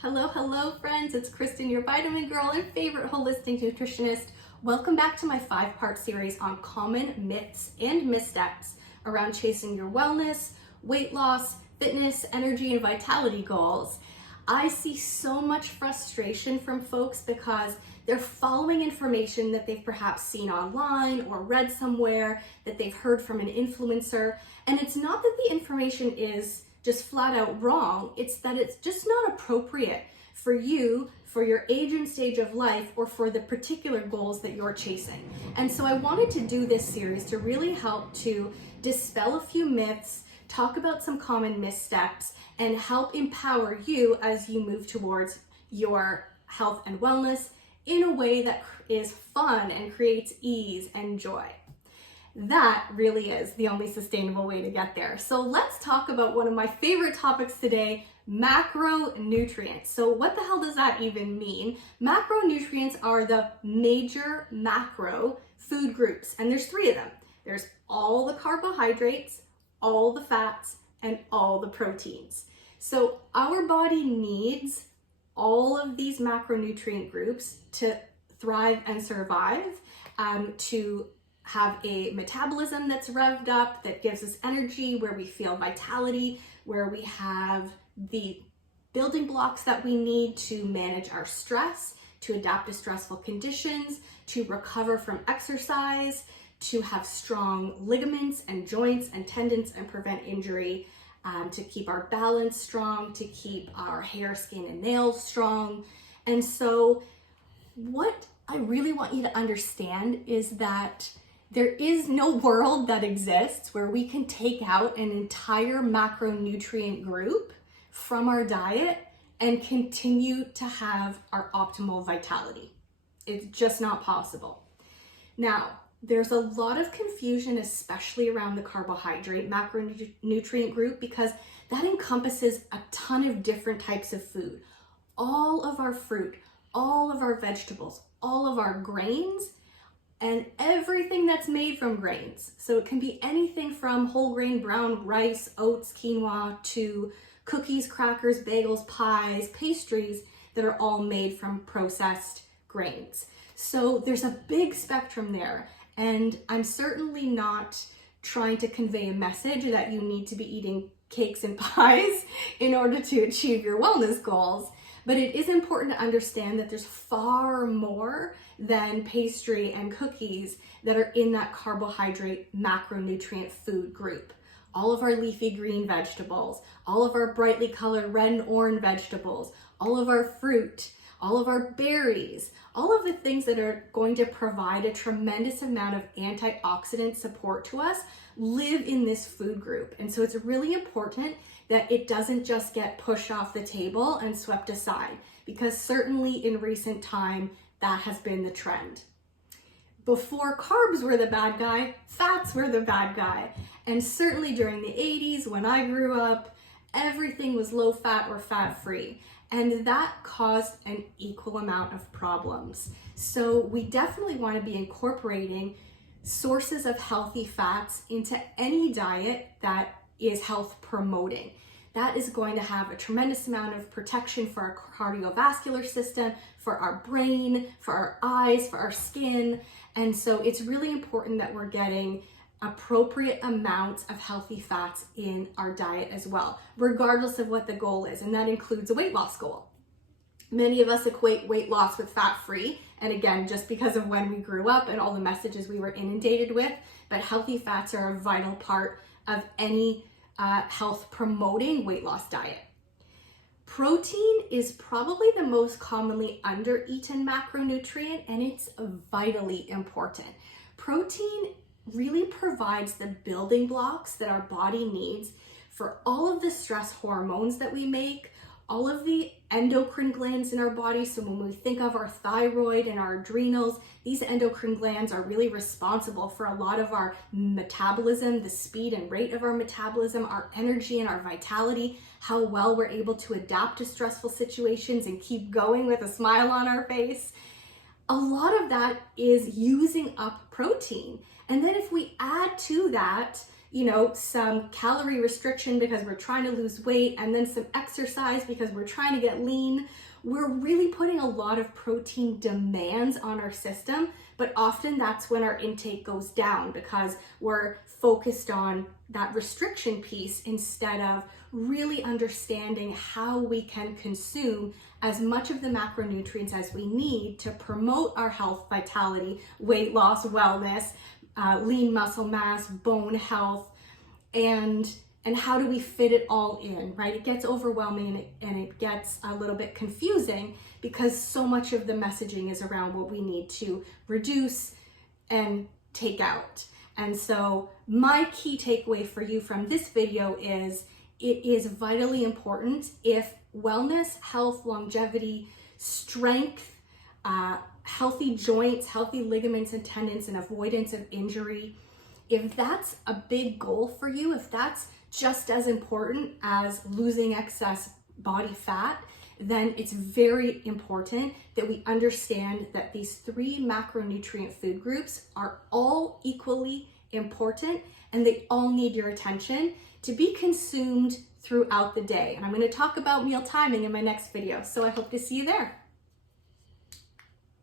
Hello friends, it's Kristen, your vitamin girl and favorite holistic nutritionist. Welcome back to my 5-part series on common myths and missteps around chasing your wellness, weight loss, fitness, energy, and vitality goals. I see so much frustration from folks because they're following information that they've perhaps seen online or read somewhere, that they've heard from an influencer, and it's not that the information is just flat out wrong, it's that it's just not appropriate for you, for your age and stage of life, or for the particular goals that you're chasing. And so I wanted to do this series to really help to dispel a few myths, talk about some common missteps, and help empower you as you move towards your health and wellness in a way that is fun and creates ease and joy. That really is the only sustainable way to get there. So let's talk about one of my favorite topics today, macronutrients. So what the hell does that even mean? Macronutrients are the major macro food groups, and there's 3 of them. There's all the carbohydrates, all the fats, and all the proteins. So our body needs all of these macronutrient groups to thrive and survive, to have a metabolism that's revved up, that gives us energy, where we feel vitality, where we have the building blocks that we need to manage our stress, to adapt to stressful conditions, to recover from exercise, to have strong ligaments and joints and tendons and prevent injury, to keep our balance strong, to keep our hair, skin, and nails strong. And so what I really want you to understand is that there is no world that exists where we can take out an entire macronutrient group from our diet and continue to have our optimal vitality. It's just not possible. Now, there's a lot of confusion, especially around the carbohydrate macronutrient group, because that encompasses a ton of different types of food. All of our fruit, all of our vegetables, all of our grains, and everything that's made from grains. So it can be anything from whole grain brown rice, oats, quinoa, to cookies, crackers, bagels, pies, pastries that are all made from processed grains. So there's a big spectrum there. And I'm certainly not trying to convey a message that you need to be eating cakes and pies in order to achieve your wellness goals. But it is important to understand that there's far more than pastry and cookies that are in that carbohydrate macronutrient food group. All of our leafy green vegetables, all of our brightly colored red and orange vegetables, all of our fruit, all of our berries, all of the things that are going to provide a tremendous amount of antioxidant support to us live in this food group. And so it's really important that it doesn't just get pushed off the table and swept aside, because certainly in recent time, that has been the trend. Before carbs were the bad guy, fats were the bad guy. And certainly during the 80s, when I grew up, everything was low fat or fat free. And that caused an equal amount of problems. So we definitely want to be incorporating sources of healthy fats into any diet that is health promoting. That is going to have a tremendous amount of protection for our cardiovascular system, for our brain, for our eyes, for our skin. And so it's really important that we're getting appropriate amounts of healthy fats in our diet as well, regardless of what the goal is. And that includes a weight loss goal. Many of us equate weight loss with fat-free. And again, just because of when we grew up and all the messages we were inundated with, but healthy fats are a vital part of any health promoting weight loss diet. Protein is probably the most commonly under-eaten macronutrient, and it's vitally important. Protein really provides the building blocks that our body needs for all of the stress hormones that we make, all of the endocrine glands in our body. So when we think of our thyroid and our adrenals, these endocrine glands are really responsible for a lot of our metabolism, the speed and rate of our metabolism, our energy and our vitality, how well we're able to adapt to stressful situations and keep going with a smile on our face. A lot of that is using up protein. And then if we add to that some calorie restriction because we're trying to lose weight, and then some exercise because we're trying to get lean, we're really putting a lot of protein demands on our system, but often that's when our intake goes down because we're focused on that restriction piece instead of really understanding how we can consume as much of the macronutrients as we need to promote our health, vitality, weight loss, wellness, lean muscle mass, bone health, and how do we fit it all in, right? It gets overwhelming and it gets a little bit confusing because so much of the messaging is around what we need to reduce and take out. And so my key takeaway for you from this video is it is vitally important if wellness, health, longevity, strength, healthy joints, healthy ligaments and tendons, and avoidance of injury, if that's a big goal for you, if that's just as important as losing excess body fat, then it's very important that we understand that these 3 macronutrient food groups are all equally important and they all need your attention to be consumed throughout the day. And I'm going to talk about meal timing in my next video, so I hope to see you there.